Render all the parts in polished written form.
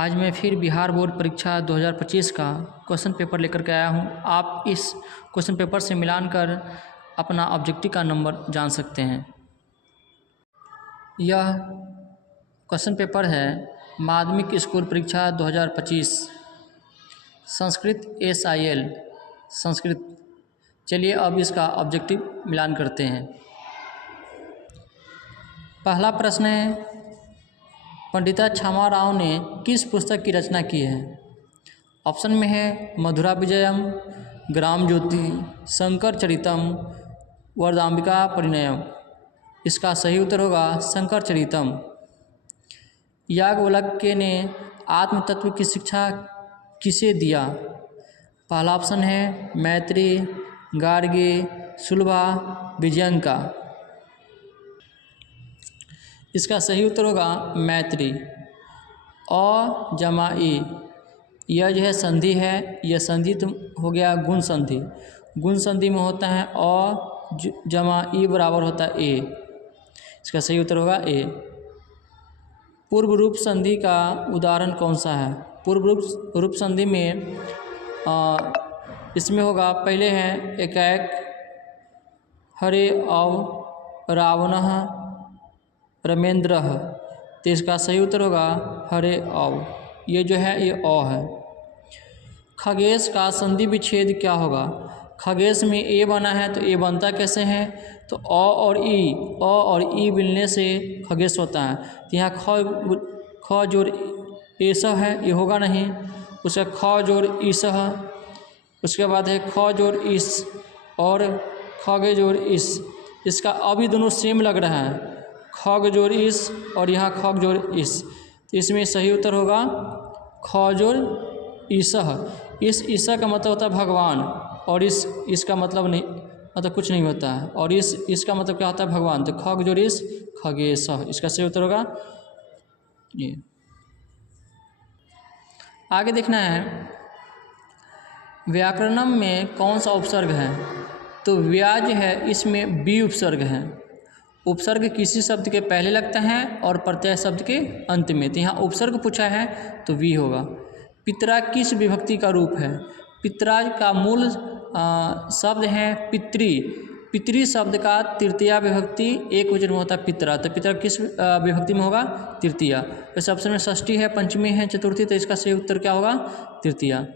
आज मैं फिर बिहार बोर्ड परीक्षा 2025 का क्वेश्चन पेपर लेकर के आया हूं। आप इस क्वेश्चन पेपर से मिलान कर अपना ऑब्जेक्टिव का नंबर जान सकते हैं। यह क्वेश्चन पेपर है माध्यमिक स्कूल परीक्षा 2025 संस्कृत SIL संस्कृत। चलिए अब इसका ऑब्जेक्टिव मिलान करते हैं। पहला प्रश्न है, पंडिता छामा राव ने किस पुस्तक की रचना की है? ऑप्शन में है मधुरा विजयम, ग्राम ज्योति, शंकर चरितम, वरदाम्बिका परिणयम। इसका सही उत्तर होगा शंकर चरितम। याज्ञवल्क्य ने आत्म तत्व की शिक्षा किसे दिया? पहला ऑप्शन है मैत्री, गार्गी, सुलभा, विजयंका। इसका सही उत्तर होगा मैत्री। अ जमा ई, यह जो है संधि है, यह संधि तो हो गया गुण संधि। गुण संधि में होता है अ जमा ई बराबर होता है ए। इसका सही उत्तर होगा ए। पूर्व रूप संधि का उदाहरण कौन सा है? पूर्व रूप संधि में इसमें होगा, पहले है एकैक, हरे अव, रावणः, रमेंद्रः। तो इसका सही उत्तर होगा हरे अव। ये जो है ये अ है। खगेश का संधि विच्छेद क्या होगा? खगेश में ए बना है तो ए बनता कैसे है? तो अ और ई मिलने से खगेश होता है। तो यहाँ ख जोड़ एस है, ये होगा नहीं। उसका ख जोड़ ईस है। उसके बाद है ख जोड़ इस और खगे जोड़ इस। इसका अभी दोनों सेम लग रहा है, खग जोड़ इस और यहाँ खग जोड़ इस। तो इसमें सही उत्तर होगा ख जोड़ ईसह। इस ईसा का मतलब होता है भगवान, और इसका मतलब नहीं, मतलब कुछ नहीं होता है। और इसका मतलब क्या होता है भगवान। तो खग जोड़ इस खगेशः, इसका सही उत्तर होगा ये। आगे देखना है, व्याकरणम में कौन सा उपसर्ग है? तो व्याज है, इसमें बी उपसर्ग है। उपसर्ग किसी शब्द के पहले लगता है और प्रत्यय शब्द के अंत में। तो यहाँ उपसर्ग पूछा है तो वी होगा। पितरा किस विभक्ति का रूप है? पितरा का मूल शब्द है पितृ। पितृ शब्द का तृतीया विभक्ति एक वचन में होता है पितरा। तो पितरा किस विभक्ति में होगा? तृतीया। वैसे ऑप्शन में षष्ठी है, पंचमी है, चतुर्थी। तो इसका सही उत्तर क्या होगा? तृतीया।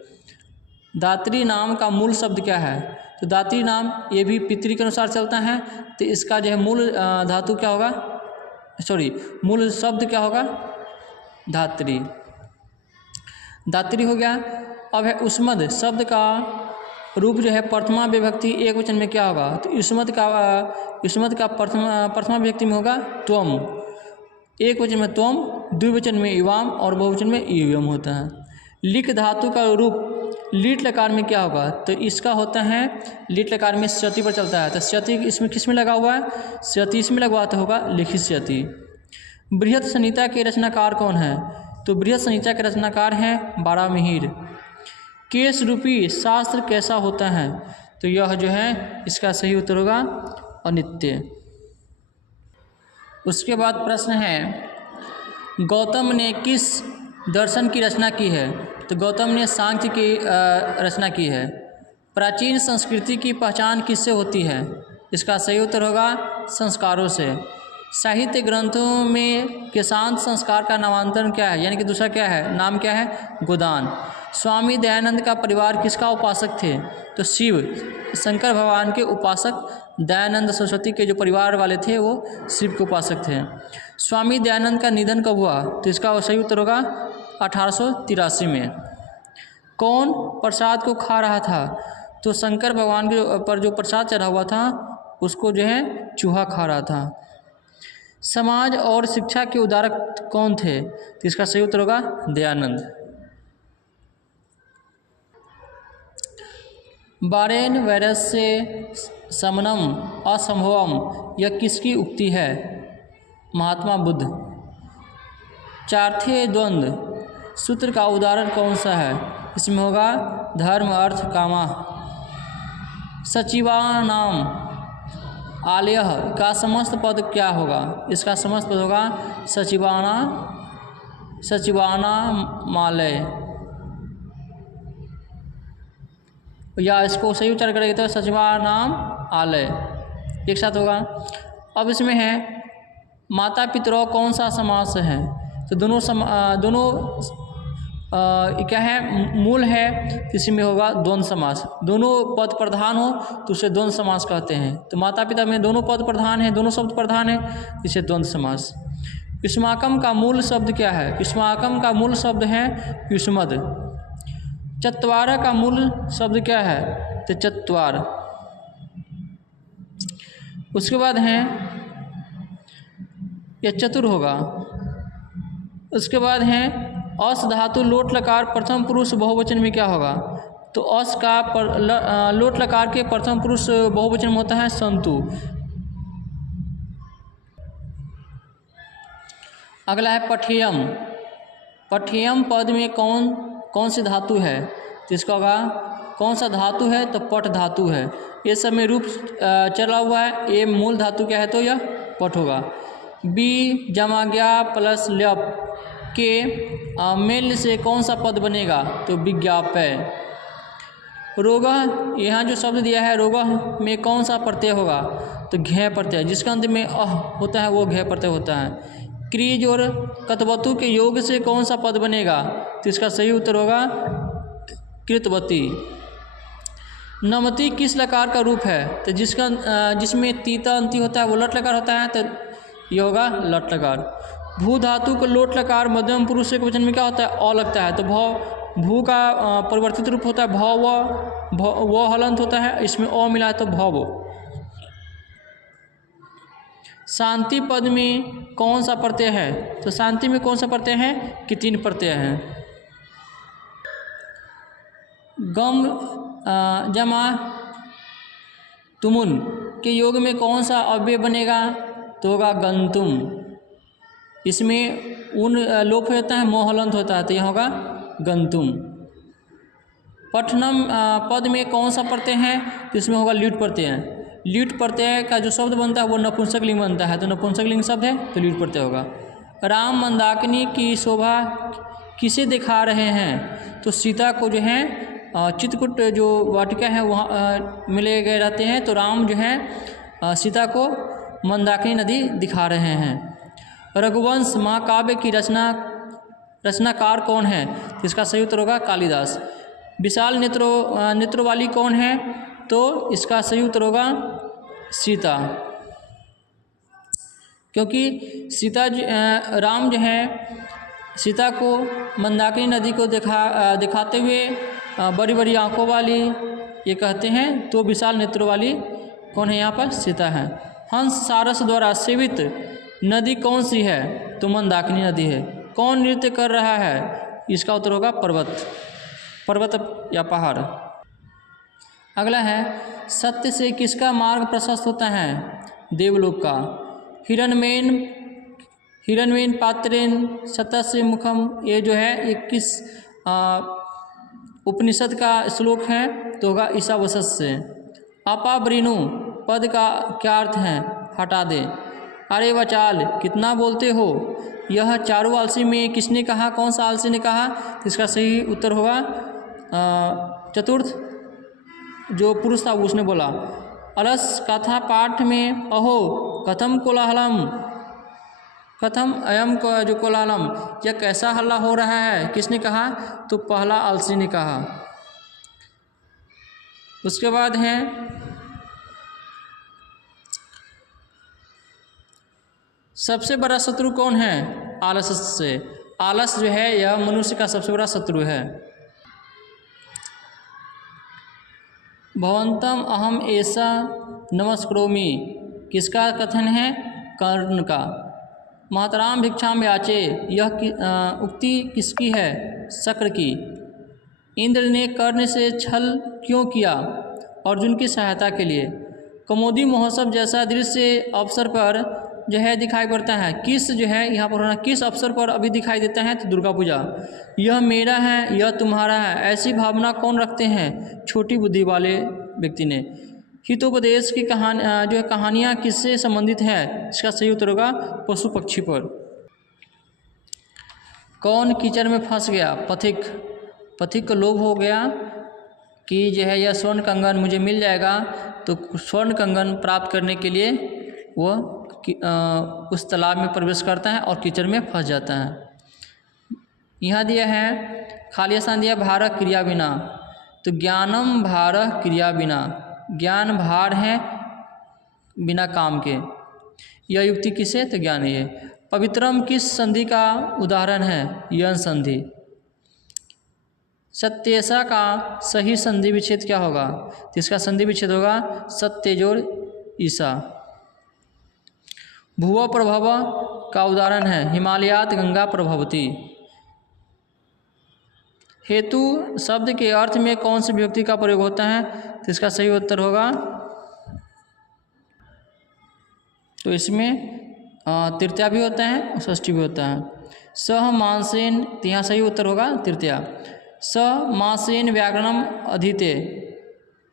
दात्री नाम का मूल शब्द क्या है? तो दात्री नाम ये भी पितृ के अनुसार चलता है। तो इसका जो है मूल धातु क्या होगा, मूल शब्द क्या होगा? धात्री। दात्री हो गया। अब है उस्मद शब्द का रूप जो है प्रथमा विभक्ति एक वचन में क्या होगा? तो उस्मद का प्रथमा विभक्ति में होगा त्वम। एक वचन में त्वम, द्विवचन में इवाम और बहुवचन में इवम होता है। लिक धातु का रूप लीट लकार में क्या होगा? तो इसका होता है लीट लकार में स्यति पर चलता है। तो स्यति इसमें किस में लगा हुआ है? स्यति इसमें लगवा तो होगा लिखित स्यति। बृहत संहिता के रचनाकार कौन है? तो बृहत संहिता के रचनाकार हैं बारामिहिर। केश रूपी शास्त्र कैसा होता है? तो यह जो है इसका सही उत्तर होगा अनित्य। उसके बाद प्रश्न है, गौतम ने किस दर्शन की रचना की है? तो गौतम ने सांख्य की रचना की है। प्राचीन संस्कृति की पहचान किससे होती है? इसका सही उत्तर होगा संस्कारों से। साहित्य ग्रंथों में केशांत संस्कार का नामांतरण क्या है, यानी कि दूसरा क्या है, नाम क्या है? गोदान। स्वामी दयानंद का परिवार किसका उपासक थे? तो शिव, शंकर भगवान के उपासक। दयानंद सरस्वती के जो परिवार वाले थे वो शिव के उपासक थे। स्वामी दयानंद का निधन कब हुआ? तो इसका सही उत्तर होगा 1883 में। कौन प्रसाद को खा रहा था? तो शंकर भगवान के पर जो प्रसाद चढ़ा हुआ था उसको जो है चूहा खा रहा था। समाज और शिक्षा के उद्धारक कौन थे? तो इसका सही उत्तर होगा दयानंद। बारेन वायरस से शमनम असंभवम, यह किसकी उक्ति है? महात्मा बुद्ध। चार्थे द्वंद्व सूत्र का उदाहरण कौन सा है? इसमें होगा धर्म अर्थ कामा। सचिवानाम आलयः का समस्त पद क्या होगा? इसका समस्त पद होगा सचिवाना सचिवानामालय, या इसको सही उच्चारण करेंगे तो सचिवानाम आलय, एक साथ होगा। अब इसमें है माता पितरों कौन सा समास है, तो दोनों क्या है, मूल है, इसमें होगा द्वंद्व समास। दोनों पद प्रधान हो तो उसे द्वंद्व समास कहते हैं। तो माता पिता में दोनों पद प्रधान है, दोनों शब्द प्रधान है, इसे द्वंद्व समास। युष्माकम का मूल शब्द क्या है, युष्माकम का मूल शब्द है युष्मद। चत्वार का मूल शब्द क्या है, तो चत्वार। उसके बाद है यह चतुर होगा। उसके बाद है अस धातु लोट लकार प्रथम पुरुष बहुवचन में क्या होगा, तो अस का लोट लकार के प्रथम पुरुष बहुवचन में होता है संतु। अगला है पठेयम। पठेयम पद में कौन सी धातु है, तो इसका होगा कौन सा धातु है, तो पठ धातु है। ये सब में रूप चला हुआ है। ये मूल धातु क्या है, तो यह पठ होगा। बी जमा गया प्लस ल्यप के मेल से कौन सा पद बनेगा, तो विज्ञापय। रोगह, यहाँ जो शब्द दिया है रोगह में कौन सा प्रत्यय होगा, तो घय प्रत्यय। जिसका अंत में अह होता है वो घय प्रत्यय होता है। क्रीज और कतवतु के योग से कौन सा पद बनेगा, तो इसका सही उत्तर होगा कृतवती। नमति किस लकार का रूप है, तो जिसमें तीता अंति होता है वो लट लकार होता है, तो ये होगा लट लकार। भू धातु का लोट लकार मध्यम पुरुष एक वचन में क्या होता है, अ लगता है, तो भू का परिवर्तित रूप होता है भव, वो हलंत होता है, इसमें अ मिला है तो भव। शांति पद में कौन सा प्रत्यय है, तो शांति में कौन सा प्रत्यय है, कि 3 प्रत्यय हैं। गम जमा तुमुन के योग में कौन सा अव्यय बनेगा, तो होगा गंतुम। इसमें उन लोप हो जाता है, मोहलंत होता है, तो यह होगा गंतुम। पठनम पद में कौन सा प्रत्यय है, तो इसमें होगा ल्यूट प्रत्यय। ल्यूट प्रत्यय का जो शब्द बनता है वो नपुंसक लिंग बनता है, तो नपुंसक लिंग शब्द है तो ल्यूट प्रत्यय होगा। राम मंदाकिनी की शोभा किसे दिखा रहे हैं, तो सीता को जो है चित्रकूट जो वाटिका है वहाँ मिले गए रहते हैं, तो राम जो है सीता को मंदाकिनी नदी दिखा रहे हैं। रघुवंश महाकाव्य की रचनाकार कौन है, तो इसका सही उत्तर होगा कालिदास। विशाल नेत्रों वाली कौन है, तो इसका सही उत्तर होगा सीता, क्योंकि राम जो है सीता को मंदाकिनी नदी को दिखाते हुए बड़ी बड़ी आंखों वाली ये कहते हैं, तो विशाल नेत्रों वाली कौन है, यहाँ पर सीता है। हंस सारस द्वारा सेवित नदी कौन सी है, तो मंदाकिनी नदी है। कौन नृत्य कर रहा है, इसका उत्तर होगा पर्वत या पहाड़। अगला है सत्य से किसका मार्ग प्रशस्त होता है, देवलोक का। हिरण्यमेन पात्रेन सतस्य मुखम, ये जो है 21 उपनिषद का श्लोक है, तो होगा ईशावसत से। अपावृणु पद का क्या अर्थ है, हटा दे। अरे वचाल कितना बोलते हो, यह चारों आलसी में किसने कहा, कौन सा आलसी ने कहा, इसका सही उत्तर होगा चतुर्थ जो पुरुष था उसने बोला। अलस कथा पाठ में अहो कथम कोलाहलम, कथम अयम का जो कोलाहलम, यह कैसा हल्ला हो रहा है, किसने कहा, तो पहला आलसी ने कहा। उसके बाद है सबसे बड़ा शत्रु कौन है, आलस से। आलस जो है यह मनुष्य का सबसे बड़ा शत्रु है। भवंतम अहम ऐसा नमस्करोमि, किसका कथन है, कर्ण का। मातराम भिक्षाम याचे, यह उक्ति किसकी है, शक्र की। इंद्र ने कर्ण से छल क्यों किया, अर्जुन की सहायता के लिए। कमोदी महोत्सव जैसा दृश्य अवसर पर जो है दिखाई पड़ता है, किस जो है यहाँ पर होना, किस अवसर पर अभी दिखाई देता है, तो दुर्गा पूजा। यह मेरा है, यह तुम्हारा है, ऐसी भावना कौन रखते हैं, छोटी बुद्धि वाले व्यक्ति ने। हितोपदेश की जो है कहानियाँ किससे संबंधित है, इसका सही उत्तर होगा पशु पक्षी पर। कौन कीचड़ में फंस गया? पथिक। पथिक को लोभ हो गया कि जो है यह स्वर्ण कंगन मुझे मिल जाएगा, तो स्वर्ण कंगन प्राप्त करने के लिए वह उस तालाब में प्रवेश करता है और कीचड़ में फंस जाता है। यहाँ दिया है खाली स्थान दिया भारः क्रिया बिना, तो ज्ञानम भारः क्रिया बिना, ज्ञान भार है बिना काम के। यह युक्ति किसे? तो ज्ञान है। पवित्रम किस संधि का उदाहरण है? यन संधि। सत्येशा का सही संधि विच्छेद क्या होगा? तो इसका संधि विच्छेद होगा सत्यजोर ईसा। भुव प्रभव का उदाहरण है हिमालयात गंगा प्रभवती। हेतु शब्द के अर्थ में कौन सी विभक्ति का प्रयोग होता है? तो इसका सही उत्तर होगा, तो इसमें तृतीया भी होता है और षष्ठी भी होता है। सह मानसेन, तो यहाँ सही उत्तर होगा तृतीया। स मासेन व्याकरणम अधीते,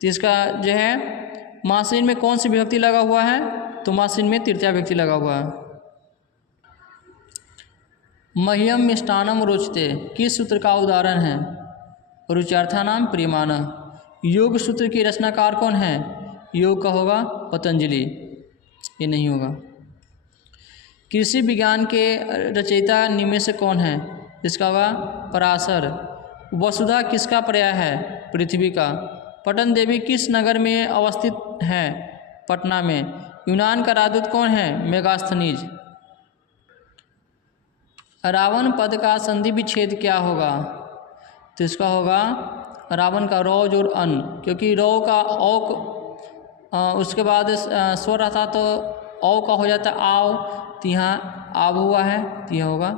तो इसका जो है मासेन में कौन सी विभक्ति लगा हुआ है? तो मासेन में तृतीया विभक्ति लगा हुआ है। मह्यम मिष्टानम रोचते किस सूत्र का उदाहरण है? रुचार्थानाम प्रियमानः। योग सूत्र की रचनाकार कौन है? योग का होगा पतंजलि, ये नहीं होगा। कृषि विज्ञान के रचयिता निम्न से कौन है? इसका होगा पराशर। वसुधा किसका पर्याय है? पृथ्वी का। पटन देवी किस नगर में अवस्थित है? पटना में। यूनान का राजदूत कौन है? मेगास्थनीज। रावण पद का संधि विच्छेद क्या होगा? तो इसका होगा रावण का रौज और अन, क्योंकि रौ का औ उसके बाद स्वर रहता तो औ का हो जाता आव, तो यहाँ आव हुआ है, तो यह होगा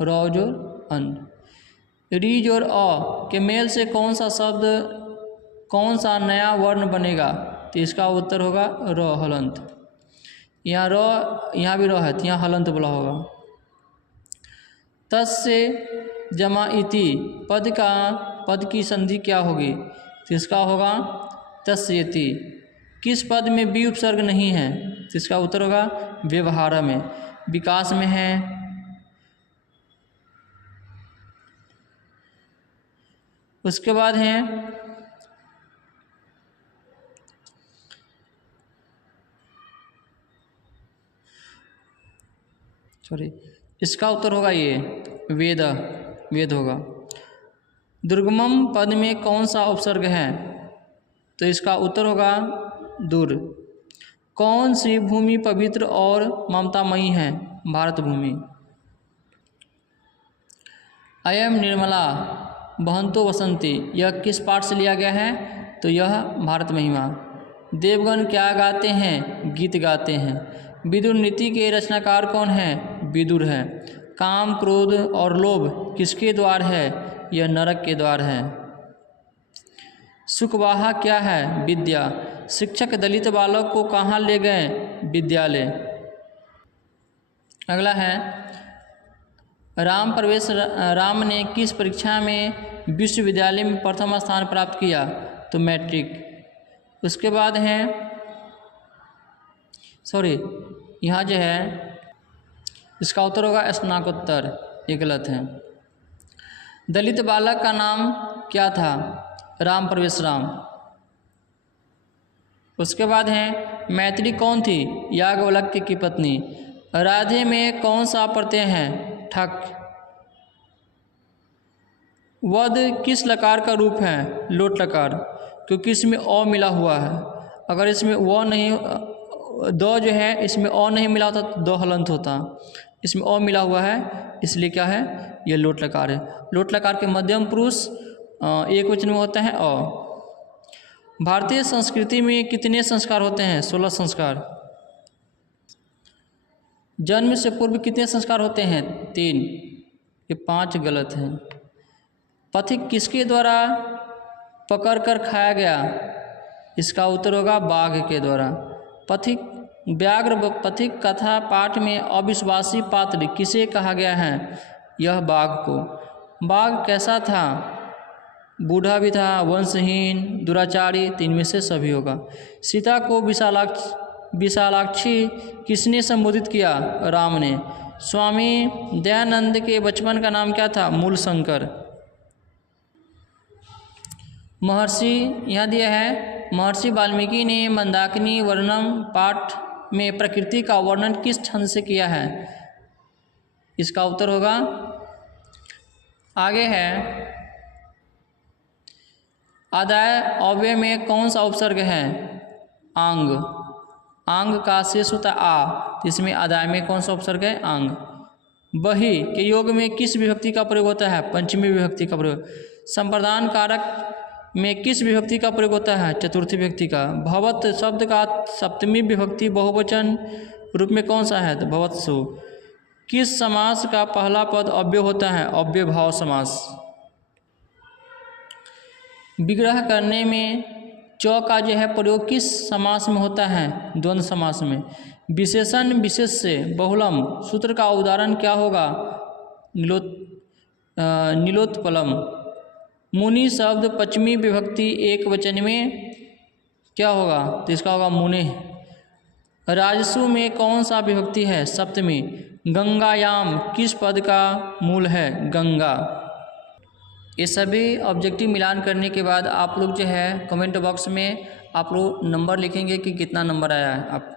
रौज और अन। रीज और अ के मेल से कौन सा शब्द, कौन सा नया वर्ण बनेगा? तो इसका उत्तर होगा र हलंत। यहाँ र, यहाँ भी र है, तो यहाँ हलंत बोला होगा। तस्य जमा इति पद की संधि क्या होगी? तो इसका होगा तस्यति। किस पद में बी उपसर्ग नहीं है? तो इसका उत्तर होगा व्यवहार में। विकास में है। उसके बाद है इसका उत्तर होगा ये वेद होगा। दुर्गमम पद में कौन सा उपसर्ग है? तो इसका उत्तर होगा दूर। कौन सी भूमि पवित्र और ममतामयी है? भारत भूमि। अयम निर्मला बहंतो वसंती, यह किस पाठ से लिया गया है? तो यह भारत महिमा। देवगण क्या गाते हैं? गीत गाते हैं। विदुर नीति के रचनाकार कौन है? विदुर है। काम, क्रोध और लोभ किसके द्वार है? यह नरक के द्वार है। सुखवाहा क्या है? विद्या। शिक्षक दलित बालक को कहाँ ले गए? विद्यालय। अगला है राम ने किस परीक्षा में विश्वविद्यालय में प्रथम स्थान प्राप्त किया? तो मैट्रिक। उसके बाद है यहाँ जो है इसका उत्तर होगा स्नातकोत्तर, ये गलत है। दलित बालक का नाम क्या था? राम प्रवेश राम। उसके बाद है मैत्री कौन थी? याज्ञवल्क्य की पत्नी। राधे में कौन सा प्रत्यय है? ठक। वध किस लकार का रूप है? लोट लकार, क्योंकि इसमें अ मिला हुआ है। अगर इसमें व नहीं, दो जो है इसमें अ नहीं मिला होता तो दो हलंत होता। इसमें अ मिला हुआ है, इसलिए क्या है? यह लोट लकार है। लोट लकार के मध्यम पुरुष एक वचन में होता है अ। भारतीय संस्कृति में कितने संस्कार होते हैं? 16 संस्कार। जन्म से पूर्व कितने संस्कार होते हैं? 3। ये 5 गलत हैं। पथिक किसके द्वारा पकड़ कर खाया गया? इसका उत्तर होगा बाघ के द्वारा। पथिक व्याघ्र पथिक कथा पाठ में अविश्वासी पात्र किसे कहा गया है? यह बाघ को। बाघ कैसा था? बूढ़ा भी था, वंशहीन, दुराचारी, 3 में से सभी होगा। सीता को विशालाक्षी किसने संबोधित किया? राम ने। स्वामी दयानंद के बचपन का नाम क्या था? मूलशंकर। महर्षि यहाँ दिया है, महर्षि वाल्मीकि ने मंदाकिनी वर्णम पाठ में प्रकृति का वर्णन किस छंद से किया है? इसका उत्तर होगा, आगे है, आदाय अव्यय में कौन सा उपसर्ग है? आंग। आंग का शेष होता है आ, तो इसमें आदाय में कौन सा उपसर्ग है? आंग। बही के योग में किस विभक्ति का प्रयोग होता है? पंचमी विभक्ति का प्रयोग। संप्रदान कारक में किस विभक्ति का प्रयोग होता है? चतुर्थी विभक्ति का। भवत शब्द का सप्तमी विभक्ति बहुवचन रूप में कौन सा है? तो भवत्सु। किस समास का पहला पद अव्यय होता है? अव्ययभाव समास। विग्रह करने में च का जो है प्रयोग किस समास में होता है? द्वंद्व समास में। विशेषण विशेष से बहुलम सूत्र का उदाहरण क्या होगा? नीलोत्पलम। मुनि शब्द पश्चिमी विभक्ति एक वचन में क्या होगा? तो इसका होगा मुने। राजसु में कौन सा विभक्ति है? सप्तमी। गंगायाम किस पद का मूल है? गंगा। ये सभी ऑब्जेक्टिव मिलान करने के बाद आप लोग जो है कमेंट बॉक्स में आप लोग नंबर लिखेंगे कि कितना नंबर आया है आपको।